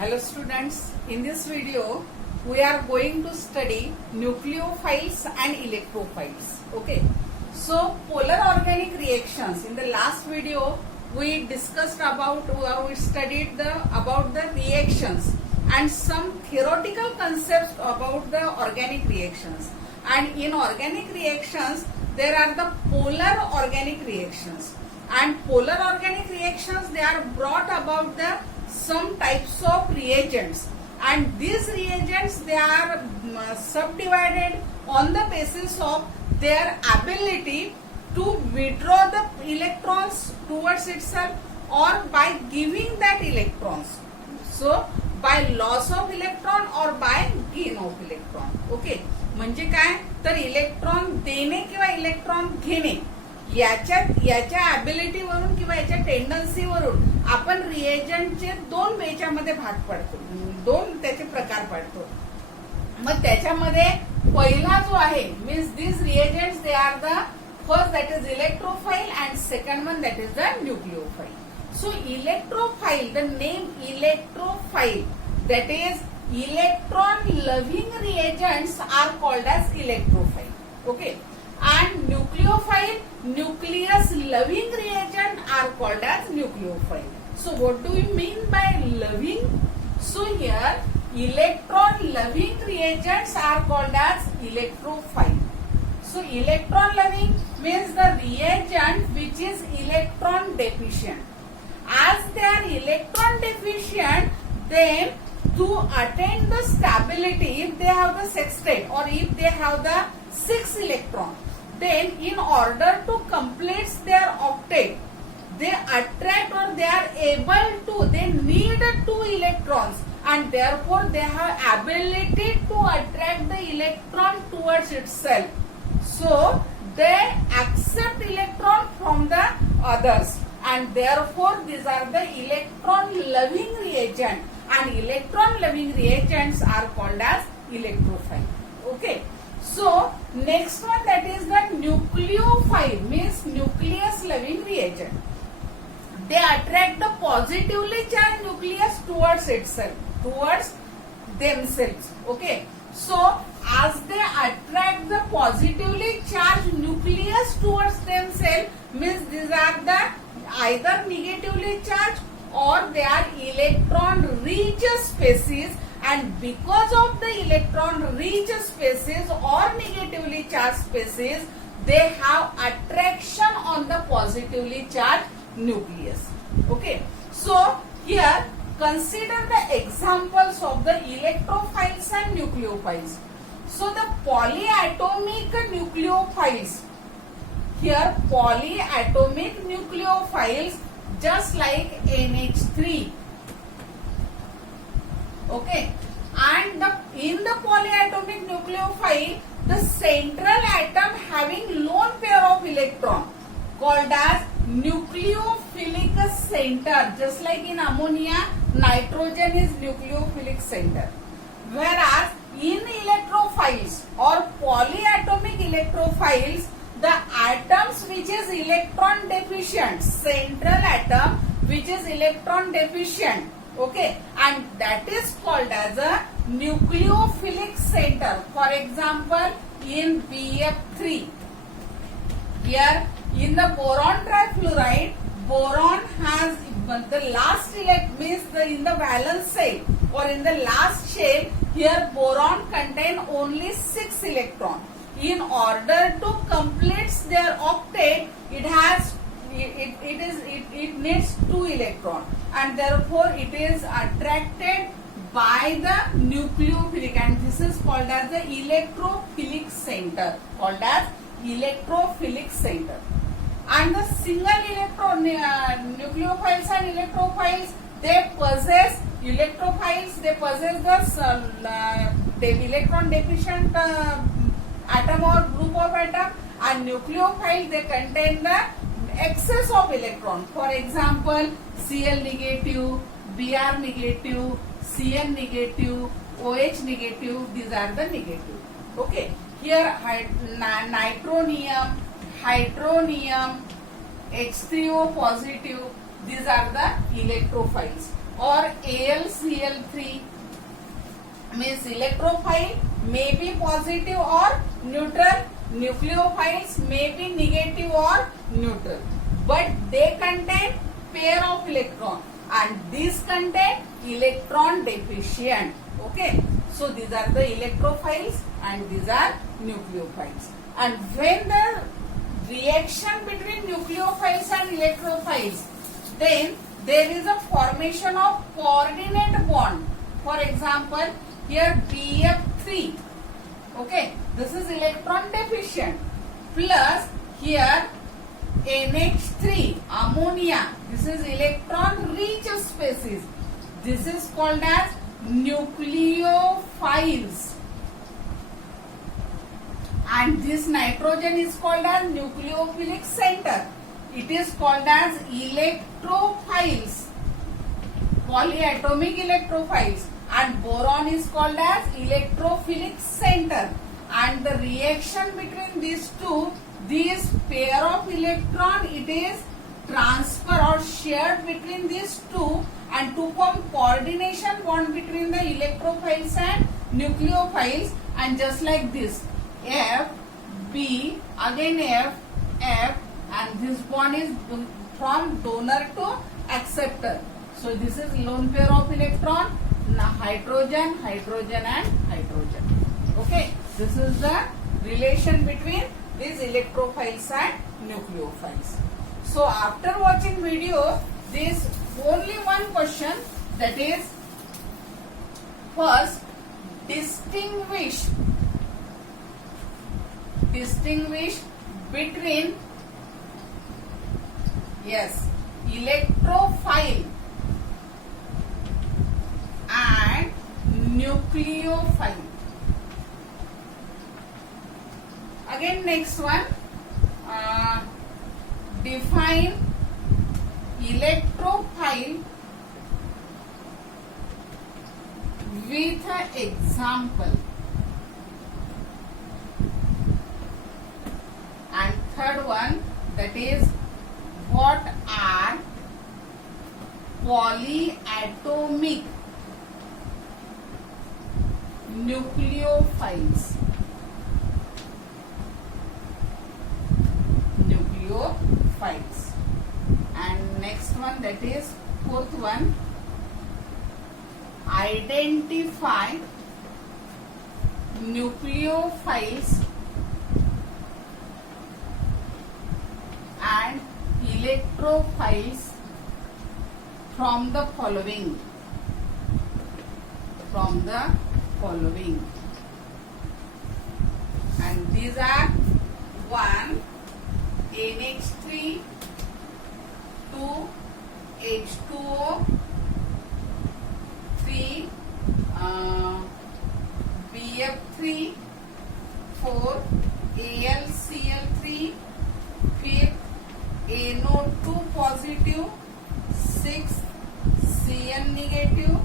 Hello students, in this video we are going to study nucleophiles and electrophiles. Okay, so polar organic reactions. In the last video we discussed about or we studied about the reactions and some theoretical concepts about the organic reactions. And in organic reactions there are the polar organic reactions, and polar organic reactions, they are brought about the some types of reagents, and these reagents, they are subdivided on the basis of their ability to withdraw the electrons towards itself or by giving that electrons. So by loss of electron or by gain of electron. Okay, म्हणजे काय तर electron देणे किंवा electron घेणे याच्या ability वरून किंवा याच्या टेंडन्सी वरून आपण रिएजंटचे दोन वेच्यामध्ये भाग पाडतो, दोन त्याचे प्रकार पाडतो. मग त्याच्यामध्ये पहिला जो आहे means this reagents they are the first that is electrophile and second one that is the nucleophile. So electrophile, the name electrophile, that is electron loving reagents are called as electrophile. Okay, and nucleophile, nucleus loving reagent are called as nucleophile. So what do we mean by loving? So here electron loving reagents are called as electrophile. So electron loving means the reagent which is electron deficient. As they are electron deficient, then to attain the stability, if they have the sextet or if they have the 6 electron, then in order to complete their octet, they attract or they are able to, they need 2 electrons, and therefore they have ability to attract the electron towards itself. So they accept electron from the others, and therefore these are the electron loving reagent, and electron loving reagents are called as electrophile. Okay, so next one, that is the nucleophile, means nucleus loving reagent. They attract the positively charged nucleus towards itself, towards themselves. Okay, so as they attract the positively charged nucleus towards themselves, means these are the either negatively charged or they are electron rich species, and because of the electron rich species or negatively charged species, they have attraction on the positively charged nucleus. Okay, so here consider the examples of the electrophiles and nucleophiles. So the polyatomic nucleophiles, here polyatomic nucleophiles just like NH3. Okay, and in the polyatomic nucleophile, the central atom having lone pair of electron called as nucleophilic center. Just like in ammonia, nitrogen is nucleophilic center. Whereas in electrophiles or polyatomic electrophiles, the atoms which is electron deficient, central atom which is electron deficient, okay, and that is called as a nucleophilic center. For example, in BF3, here in the boron trifluoride, boron has the last means in the valence shell or in the last shell, here boron contain only 6 electrons. In order to complete their octet, it needs 2 electrons, and therefore it is attracted by the nucleophilic, and this is called as the electrophilic center, called as electrophilic center. And the single electron nucleophiles and electrophiles, they possess electrophiles, they possess the electron deficient atom or group of atom, and nucleophiles, they contain the excess of electron. For example, Cl negative, Br negative, Cn negative, OH negative, these are the negative. Okay, here nitronium, hydronium, H3O positive, these are the electrophiles. or AlCl3 means electrophile may be positive or neutral, nucleophiles may be negative or neutral, but they contain pair of electron and these contain electron deficient. Okay, so these are the electrophiles and these are nucleophiles. And when the reaction between nucleophiles and electrophiles, then there is a formation of coordinate bond. For example, here BF3, okay, this is electron deficient, plus here NH3, ammonia, this is electron rich species. This is called as nucleophiles. And this nitrogen is called as nucleophilic center. It is called as electrophiles, polyatomic electrophiles. And boron is called as electrophilic center. And the reaction between these two, this pair of electron, it is transfer or shared between these two and to form coordination bond between the electrophiles and nucleophiles. And just like this, F, B, again F, F, and this bond is from donor to acceptor. So this is lone pair of electron, hydrogen, hydrogen and hydrogen. Okay, this is the relation between these electrophiles and nucleophiles. So after watching video, there is only one question, that is, first distinguish between, yes, electrophile and nucleophile. Again next one, define electrophile with an example. And third one, that is, what are polyatomic nucleophiles? Nucleophiles. And next one, that is fourth one, identify nucleophiles and electrophiles from the following. And these are 1 NH3, 2 H2O, 3 BF3, 4 AlCl3, 5th NO2 positive, 6 Cn negative,